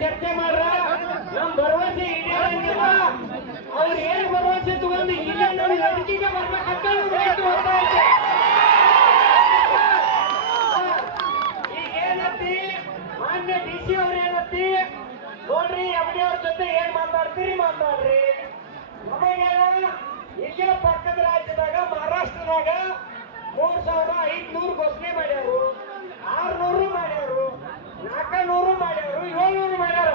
ಚರ್ಚೆ ಮಾಡ್ರ ನಮ್ ಭರವಸೆ ಈಡೇರಂಗಿಲ್ಲ. ಅವ್ರು ಏನ್ ಭರವಸೆ ತಗೊಂಡು ಇಲ್ಲ ನಾವು ಅಡಿಕೆಗೆ ಬರ್ಬೇಕಂತ ರೈತರು ಹೋಗ್ತಾ ಇದ್ದಾರೆ. ಈಗ ಏನತ್ತಿ ಮಾನ್ಯ DC ಅವ್ರ ಏನತ್ತಿ ನೋಡ್ರಿ, ಎಮ್ಡಿ ಅವ್ರ ಜೊತೆ ಏನ್ ಮಾತಾಡ್ತೀರಿ ಮಾತಾಡ್ರಿ. ನಮಗೇನ ಇಲ್ಲೇ ಪಕ್ಕದ ರಾಜ್ಯದಾಗ ಮಹಾರಾಷ್ಟ್ರದಾಗ 3,500 ಘೋಷಣೆ ಮಾಡ್ಯಾರು, 600 ಮಾಡ್ಯಾರು, 400 ಮಾಡ್ಯಾರು, 700 ಮಾಡ್ಯಾರ.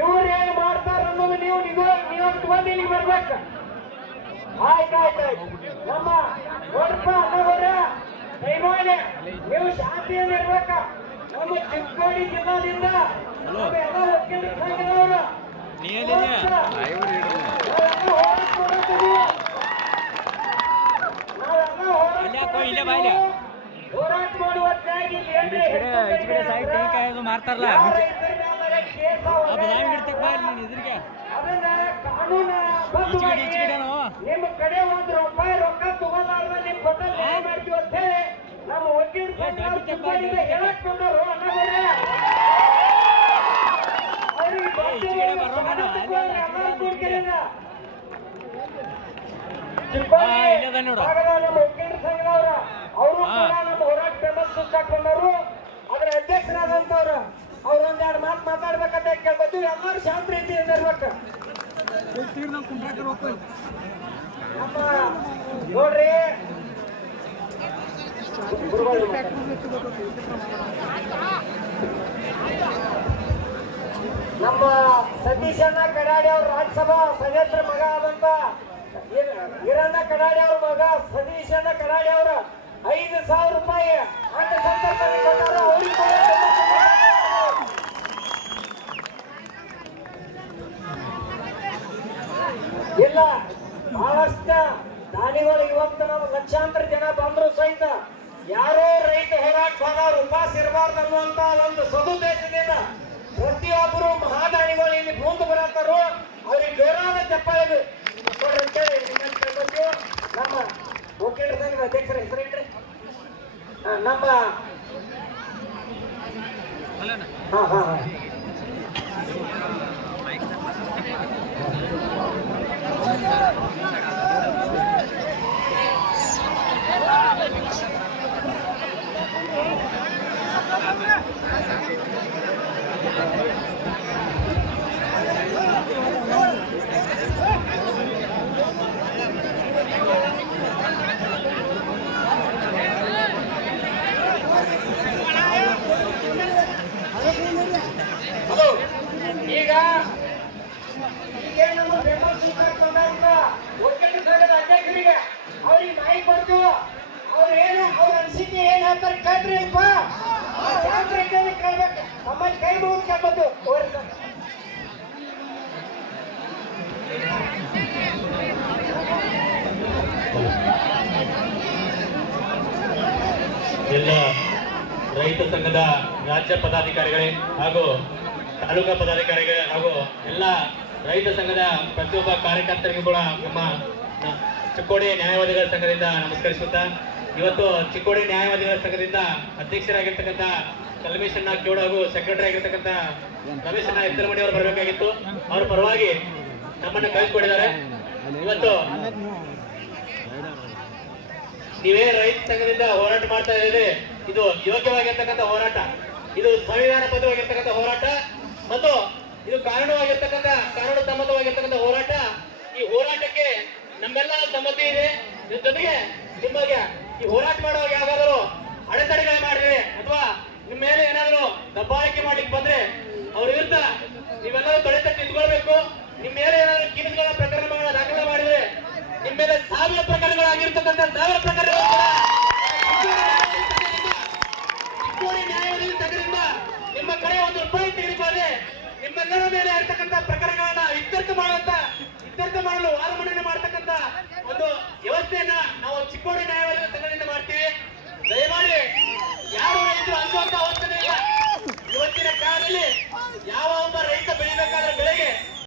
ಇವ್ರು ಏನ್ ಮಾಡ್ತಾರ ಅನ್ನೋದು ನೀವು ತಗೊಂಡು ಇಲ್ಲಿ ಬರ್ಬೇಕ. ಆಯ್ತಾಯ್ತು ನಮ್ಮ ನೋಡಪ್ಪ ಅನ್ನೋರ ದೈವಾನೆ ನೀವು ಶಾಂತಿಯಿಂದ ಇರ್ಬೇಕ. ನಮ್ಮ ಚಿಕ್ಕೋಡಿ ಜಿಲ್ಲಾದಿಂದ ಎಲ್ಲ ವಕೀಲ ಸಂಘದವರು ಹೋರಾಟ ಮಾಡುವತ್ತಾಗಿ ಮಾರ್ತಾರಲ್ಲ ಅದನ್ನ ಕಾನೂನು ನಿಮ್ಮ ಕಡೆ ₹1 ರೊಕ್ಕ ತಗೋಲಾರ್ದ ನಿಮ್ ಬದಲು ಏನ್ ಮಾಡ್ತೀವಿ ಅಂತ ಹೇಳಿ ನಮ್ಮ ವಕೀಲ ಸಂಘ ಹೇಳಕ್ ಬಂದವರು ಅನ್ನೋರೇ. ಅವ್ರಿಗೆ ನಮ್ಮ ವಕೀಲ ಸಂಘದವ್ರ ಅವರು ಕೂಡ ನಮ್ಮ ಹೋರಾಟ ಬೆಂಬಲ ಸೂಚಕ್ ಬಂದವರು. ಅದ್ರ ಅಧ್ಯಕ್ಷರಾದಂತವ್ರು ಅವ್ರೊಂದೆರಡು ಮಾತು ಮಾತಾಡ್ಬೇಕಂತ ಕೇಳ್ಬೋದು. ಎಲ್ಲರೂ ಶಾಂತ ರೀತಿಯಿಂದ ಇರ್ಬೇಕು. ನಮ್ಮ ನೋಡ್ರಿ ನಮ್ಮ ಸತೀಶಣ್ಣ ಕಡಾಡಿ ಅವ್ರ ರಾಜ್ಯಸಭಾ ಸದಸ್ಯರ ಮಗ ಆದಂತ ಹಿರಣ್ಣ ಕಡಾಡಿ ಅವ್ರ ಮಗ ಸತೀಶಣ್ಣ ಕಡಾಡಿ ಅವ್ರ ₹5,000 ಅನ್ನ ಸಂದರ್ಭದಲ್ಲಿ ಕೊಟ್ಟಾರ. ಅವ್ರಿಗೆ ಇಲ್ಲ ಬಹಳಷ್ಟ ದಾನಿಗಳು ಇವತ್ತು ನಾವು ಲಕ್ಷಾಂತರ ಜನ ಬಂದ್ರು ಸಹಿತ ಯಾರೋ ರೈತ ಹೋರಾಟ ಹೋದವ್ರು ಉಪವಾಸ ಇರಬಾರ್ದು ಅನ್ನುವಂತ ಒಂದು ಸದುದ್ದೇಶದಿಂದ ಪ್ರತಿಯೊಬ್ಬರು ಮಹಾದಾನಿಗಳು ಇಲ್ಲಿ ಮುಂದೆ ಬರತ್ತಾರೋ. ಅವ್ರಿಗೆ ಜೋರಾದ ಚಪ್ಪಾಳೆ ನಮ್ಮ ವಕೀಲರ ಸಂಘದ ಅಧ್ಯಕ್ಷರ ಹೆಸರೇನ್ರಿ? ನಮ್ಮ ಈಗ ನಮ್ಮ ಬೆಂಬಲ ಸೂಚಕ ವಕೀಲರ ಸಂಘದ ಅಧ್ಯಕ್ಷರಿಗೆ ಅವ್ರಿಗೆ ಮಾಹಿತಿ ಕೊಡ್ತೀವಿ. ಅವ್ರ ಅನಿಸಿಕೆ ಏನ್ ಹೇಳ್ತಾರೆ ಕೇಳ್ರಿ. ಶಾಂತ ರೀತಿಯಲ್ಲಿ ಕೇಳ್ಬೇಕು. ನಮ್ಮಲ್ಲಿ ಕೈ ಮುಗಿದು ಕೇಳ್ಬೋದು. ಎಲ್ಲ ರೈತ ಸಂಘದ ರಾಜ್ಯ ಪದಾಧಿಕಾರಿಗಳೇ ಹಾಗೂ ತಾಲೂಕಾ ಪದಾಧಿಕಾರಿಗಳೇ ಹಾಗೂ ಎಲ್ಲ ರೈತ ಸಂಘದ ಪ್ರತಿಯೊಬ್ಬ ಕಾರ್ಯಕರ್ತರಿಗೂ ಕೂಡ ನಮ್ಮ ಚಿಕ್ಕೋಡಿ ನ್ಯಾಯವಾದಿಗಳ ಸಂಘದಿಂದ ನಮಸ್ಕರಿಸುತ್ತಾ, ಇವತ್ತು ಚಿಕ್ಕೋಡಿ ನ್ಯಾಯವಾದಿಗಳ ಸಂಘದಿಂದ ಅಧ್ಯಕ್ಷರಾಗಿರ್ತಕ್ಕಂಥ ಕಲ್ಮೇಶಣ್ಣ ಕಿವಡ ಹಾಗೂ ಸೆಕ್ರೆಟರಿ ಆಗಿರ್ತಕ್ಕಂಥ ರಮೇಶಣ್ಣ ಎತ್ತರಮಣಿ ಅವರು ಬರಬೇಕಾಗಿತ್ತು. ಅವ್ರ ಪರವಾಗಿ ನಮ್ಮನ್ನು ಕಳಿಸಿಕೊಟ್ಟಿದ್ದಾರೆ. ಇವತ್ತು ನೀವೇ ರೈತ ಸಂಘದಿಂದ ಹೋರಾಟ ಮಾಡ್ತಾ ಇದ್ದೀರಿ, ಇದು ಯೋಗ್ಯವಾಗಿರ್ತಕ್ಕಂಥ ಹೋರಾಟ, ಇದು ಸಂವಿಧಾನ ಬದ್ಧವಾಗಿರ್ತಕ್ಕಂಥ ಹೋರಾಟ ಮತ್ತು ಇದು ಕಾನೂನು ಸಮ್ಮತವಾಗಿರ್ತಕ್ಕಂಥ ಹೋರಾಟ. ಈ ಹೋರಾಟಕ್ಕೆ ನಮ್ಮೆಲ್ಲ ಸಮ್ಮತಿ ಇದೆ. ಇದ್ರ ಜೊತೆಗೆ ನಿಮಗೆ ಈ ಹೋರಾಟ ಮಾಡುವಾಗ ಯಾವಾದರೂ ಅಡೆತಡೆಗಳು ಮಾಡಿದ್ರೆ ಅಥವಾ ನಿಮ್ಮ ಮೇಲೆ ಏನಾದರೂ ದಬ್ಬಾಳಿಕೆ ಮಾಡ್ಲಿಕ್ಕೆ ಬಂದ್ರೆ ಅವ್ರ ವಿರುದ್ಧ ನೀವೆಲ್ಲರೂ ತೊಡೆ ತಟ್ಟಿ ನಿಂತ್ಕೊಳ್ಬೇಕು. ನಿಮ್ಮ ಮೇಲೆ ಏನಾದರೂ ಕಿರುಕುಳ ಪ್ರಕರಣಗಳನ್ನ ದಾಖಲೆ ಮಾಡಿದ್ರೆ ನಿಮ್ಮ ಮೇಲೆ 1000 ಪ್ರಕರಣಗಳಾಗಿರ್ತಕ್ಕಂಥ 1000 ಪ್ರಕರಣಗಳು ಚಿಕ್ಕೋಡಿ ನ್ಯಾಯವಾದಿ ಸಂಘದಿಂದ ನಿಮ್ಮ ಕಡೆ ₹1 ತೆಗೆದುಕೊಳ್ಳದೆ ನಿಮ್ಮೆಲ್ಲರ ಮೇಲೆ ಇರ್ತಕ್ಕಂಥ ಪ್ರಕರಣಗಳನ್ನ ಇತ್ಯರ್ಥ ಮಾಡಲು ವಾರಮನ್ನಣೆ ಮಾಡತಕ್ಕಂಥ ಒಂದು ವ್ಯವಸ್ಥೆಯನ್ನ ನಾವು ಚಿಕ್ಕೋಡಿ ನ್ಯಾಯವಾದಿ ಸಂಘದಿಂದ ಮಾಡ್ತೀವಿ. ದಯಮಾಡಿ ಯಾರು ರೈತರು ಅನ್ನುವಂತ ಅವಶ್ಯಕತೆ ಇಲ್ಲ. ಇವತ್ತಿನ ಕಾಲದಲ್ಲಿ